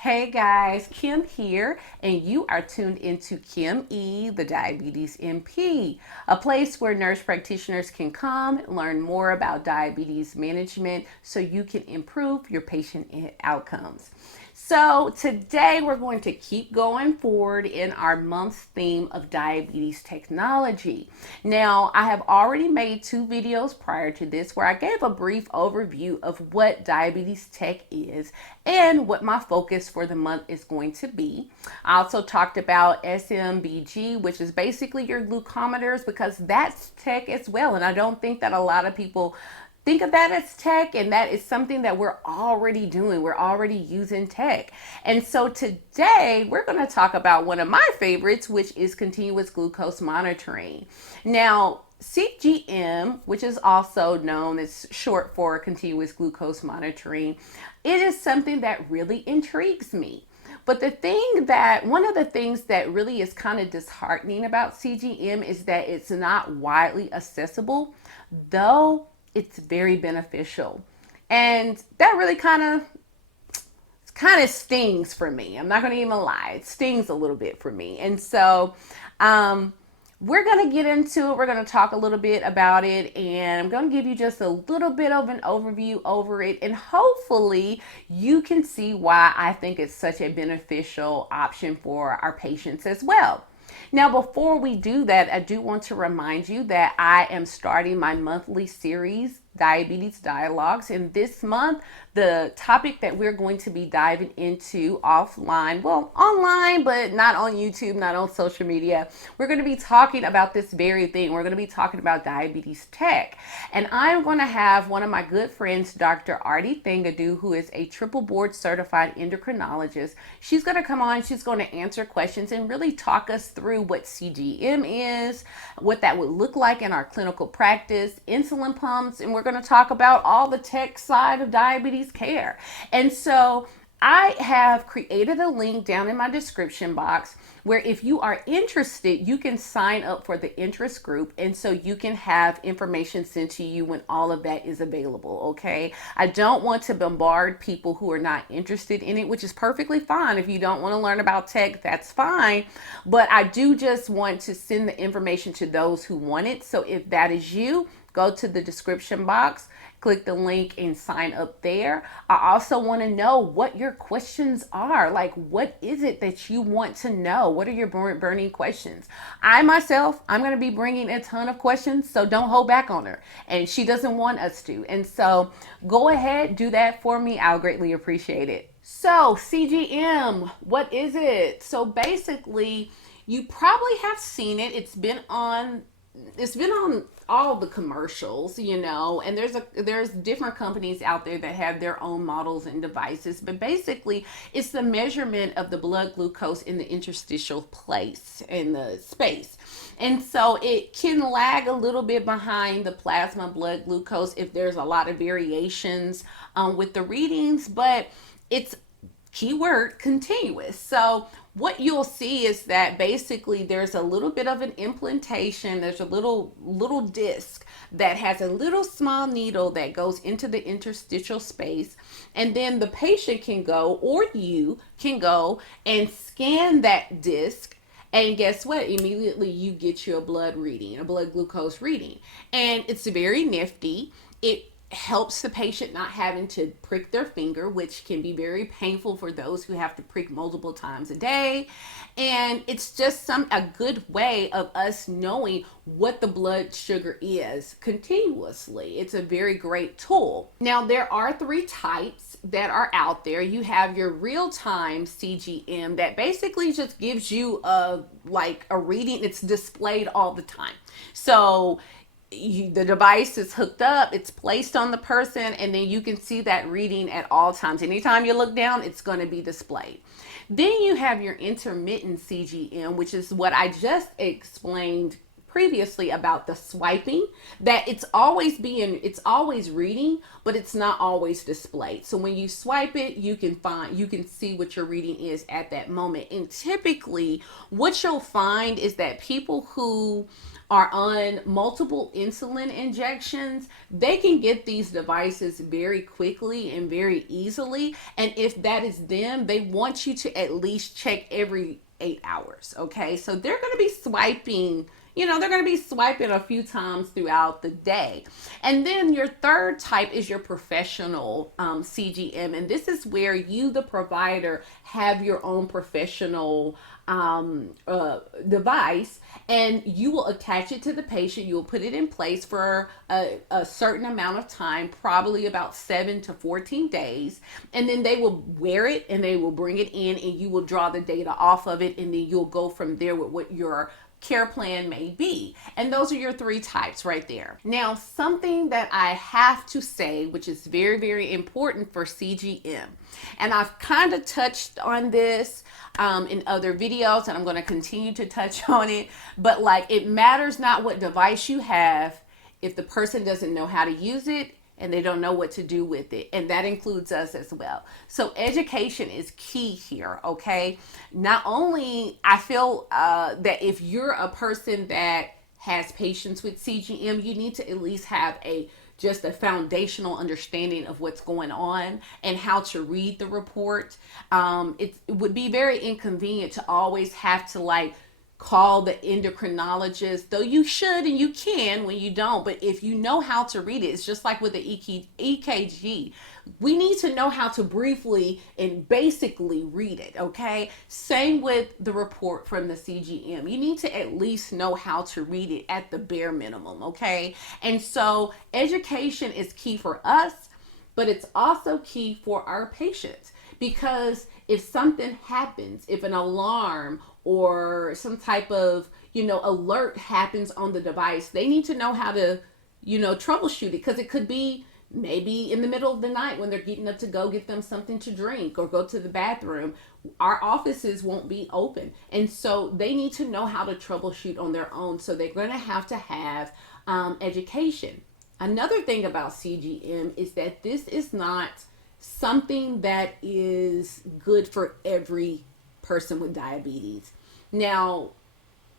Hey guys, Kim here, and you are tuned into Kim E, the Diabetes MP, a place where nurse practitioners can come learn more about diabetes management so you can improve your patient outcomes. So, today we're going to keep going forward in our month's theme of diabetes technology. Now, I have already made two videos prior to this where I gave a brief overview of what diabetes tech is and what my focus for the month is going to be. I also talked about SMBG, which is basically your glucometers, because that's tech as well. And I don't think that a lot of people think of that as tech, and that is something that we're already doing. We're already using tech. And so today we're going to talk about one of my favorites, which is continuous glucose monitoring. Now, CGM, which is also known as short for continuous glucose monitoring, it is something that really intrigues me. But one of the things that really is kind of disheartening about CGM is that it's not widely accessible, though it's very beneficial. And that really kind of stings for me. I'm not going to even lie. It stings a little bit for me. And so we're going to get into it. We're going to talk a little bit about it, and I'm going to give you just a little bit of an overview over it, and hopefully you can see why I think it's such a beneficial option for our patients as well. Now, before we do that, I do want to remind you that I am starting my monthly series, Diabetes Dialogues. And this month, the topic that we're going to be diving into offline, well, online, but not on YouTube, not on social media, we're going to be talking about this very thing. We're going to be talking about diabetes tech. And I'm going to have one of my good friends, Dr. Artie Thingadu, who is a triple board certified endocrinologist. She's going to come on, she's going to answer questions and really talk us through what CGM is, what that would look like in our clinical practice, insulin pumps, and we're going to talk about all the tech side of diabetes care. And so I have created a link down in my description box where if you are interested, you can sign up for the interest group, and so you can have information sent to you when all of that is available, okay? I don't want to bombard people who are not interested in it, which is perfectly fine. If you don't want to learn about tech, that's fine, but I do just want to send the information to those who want it. So if that is you, go to the description box, click the link and sign up there. I also want to know what your questions are. Like, what is it that you want to know? What are your burning questions? I'm going to be bringing a ton of questions, so don't hold back on her. And she doesn't want us to. And so go ahead, do that for me. I'll greatly appreciate it. So CGM, what is it? So basically, you probably have seen it. It's been on all the commercials, and there's different companies out there that have their own models and devices, but basically it's the measurement of the blood glucose in the interstitial place in the space. And so it can lag a little bit behind the plasma blood glucose if there's a lot of variations with the readings, but it's keyword continuous. So what you'll see is that basically there's a little bit of an implantation. There's a little disc that has a little small needle that goes into the interstitial space, and then the patient can go, or you can go and scan that disc, and guess what? Immediately you get your blood reading, a blood glucose reading. And it's very nifty. It helps the patient not having to prick their finger, which can be very painful for those who have to prick multiple times a day. And it's just a good way of us knowing what the blood sugar is continuously. It's a very great tool. Now, there are three types that are out there. You have your real-time CGM that basically just gives you a reading. It's displayed all the time. So the device is hooked up, it's placed on the person, and then you can see that reading at all times. Anytime you look down, it's going to be displayed. Then you have your intermittent CGM, which is what I just explained previously about the swiping, that it's always reading, but it's not always displayed. So when you swipe it, you can see what your reading is at that moment. And typically what you'll find is that people who are on multiple insulin injections, they can get these devices very quickly and very easily. And if that is them, they want you to at least check every 8 hours. Okay. So they're going to be swiping, they're going to be swiping a few times throughout the day. And then your third type is your professional CGM. And this is where you, the provider, have your own professional device, and you will attach it to the patient. You will put it in place for a certain amount of time, probably about 7 to 14 days. And then they will wear it and they will bring it in, and you will draw the data off of it. And then you'll go from there with what your care plan may be. And those are your three types right there. Now, something that I have to say, which is very, very important for CGM, and I've kind of touched on this in other videos, and I'm going to continue to touch on it, but like, it matters not what device you have if the person doesn't know how to use it and they don't know what to do with it. And that includes us as well. So education is key here, okay? Not only, I feel that if you're a person that has patients with CGM, you need to at least have just a foundational understanding of what's going on and how to read the report. It would be very inconvenient to always have to call the endocrinologist, though you should and you can when you don't. But if you know how to read it, it's just like with the EKG. We need to know how to briefly and basically read it, okay? Same with the report from the CGM. You need to at least know how to read it at the bare minimum, okay? And so education is key for us, but it's also key for our patients, because if something happens, if an alarm or some type of, alert happens on the device, they need to know how to, troubleshoot it, because it could be maybe in the middle of the night when they're getting up to go get them something to drink or go to the bathroom. Our offices won't be open. And so they need to know how to troubleshoot on their own. So they're going to have education. Another thing about CGM is that this is not something that is good for every person with diabetes. Now,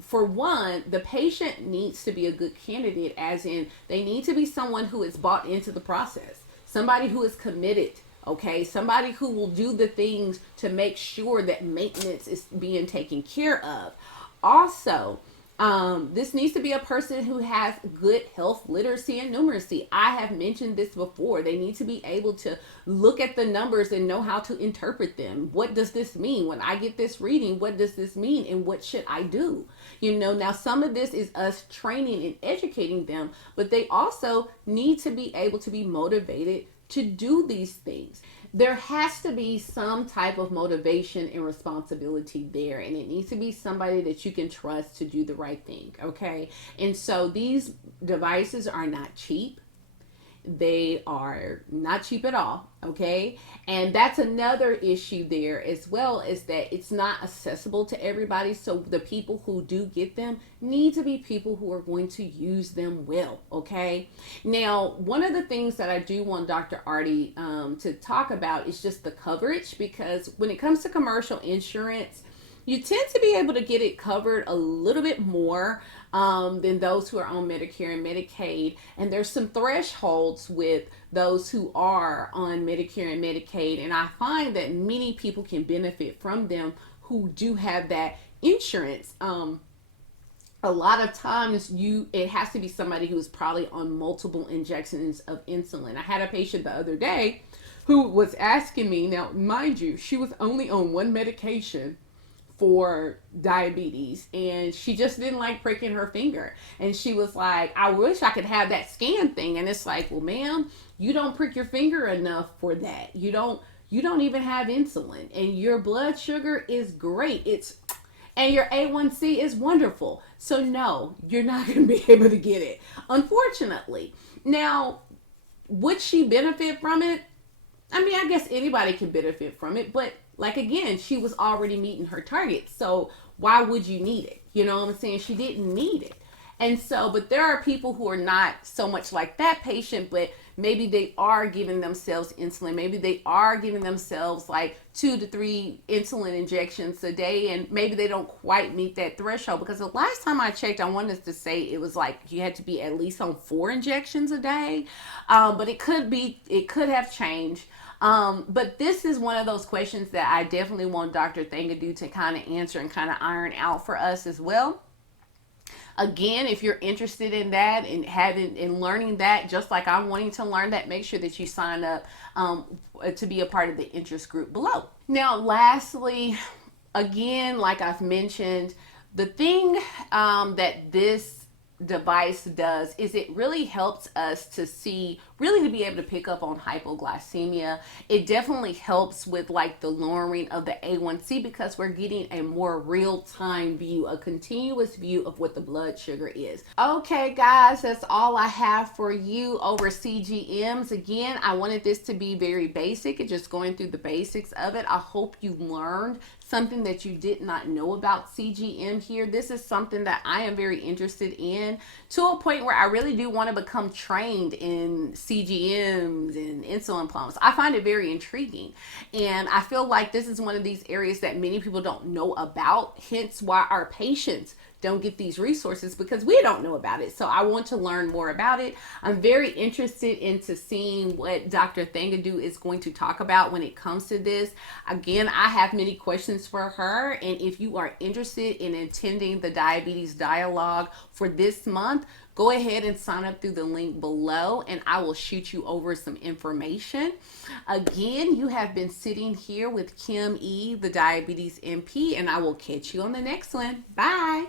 for one, the patient needs to be a good candidate, as in they need to be someone who is bought into the process, somebody who is committed, okay, somebody who will do the things to make sure that maintenance is being taken care of. Also, this needs to be a person who has good health literacy and numeracy. I have mentioned this before. They need to be able to look at the numbers and know how to interpret them. What does this mean? When I get this reading, what does this mean? And what should I do? Now some of this is us training and educating them, but they also need to be able to be motivated to do these things. There has to be some type of motivation and responsibility there, and it needs to be somebody that you can trust to do the right thing, okay? And so these devices are not cheap. They are not cheap at all, okay? And that's another issue there as well, is that it's not accessible to everybody. So the people who do get them need to be people who are going to use them well, okay? Now, one of the things that I do want Dr. Artie to talk about is just the coverage, because when it comes to commercial insurance, you tend to be able to get it covered a little bit more than those who are on Medicare and Medicaid. And there's some thresholds with those who are on Medicare and Medicaid. And I find that many people can benefit from them who do have that insurance. A lot of times it has to be somebody who's probably on multiple injections of insulin. I had a patient the other day who was asking me, now mind you, she was only on one medication for diabetes, and she just didn't like pricking her finger. And she was like, I wish I could have that scan thing. And it's like, well, ma'am, you don't prick your finger enough for that. You don't even have insulin, and your blood sugar is great. And your A1C is wonderful. So no, you're not going to be able to get it, unfortunately. Now, would she benefit from it? I mean, I guess anybody can benefit from it, but again, she was already meeting her target. So why would you need it? You know what I'm saying? She didn't need it. And so, but there are people who are not so much like that patient, but maybe they are giving themselves insulin. Maybe they are giving themselves like 2 to 3 insulin injections a day, and maybe they don't quite meet that threshold. Because the last time I checked, I wanted to say it was like you had to be at least on 4 injections a day, but it could have changed. But this is one of those questions that I definitely want Dr. Thangadu to kind of answer and kind of iron out for us as well. Again, if you're interested in that and having and learning that, just like I'm wanting to learn that, make sure that you sign up to be a part of the interest group below. Now, lastly, again, like I've mentioned, the thing that this device does is it really helps us to see, really to be able to pick up on hypoglycemia. It definitely helps with like the lowering of the A1C because we're getting a more real-time view, a continuous view of what the blood sugar is. Okay guys, that's all I have for you over CGMs. Again, I wanted this to be very basic and just going through the basics of it. I hope you learned something that you did not know about CGM here. This is something that I am very interested in, to a point where I really do want to become trained in CGMs and insulin pumps. I find it very intriguing, and I feel like this is one of these areas that many people don't know about, hence why our patients don't get these resources, because we don't know about it. So I want to learn more about it. I'm very interested into seeing what Dr. Thangadu is going to talk about when it comes to this. Again, I have many questions for her, and if you are interested in attending the diabetes dialogue for this month, go ahead and sign up through the link below, and I will shoot you over some information. Again, you have been sitting here with Kim E, the Diabetes MP, and I will catch you on the next one. Bye.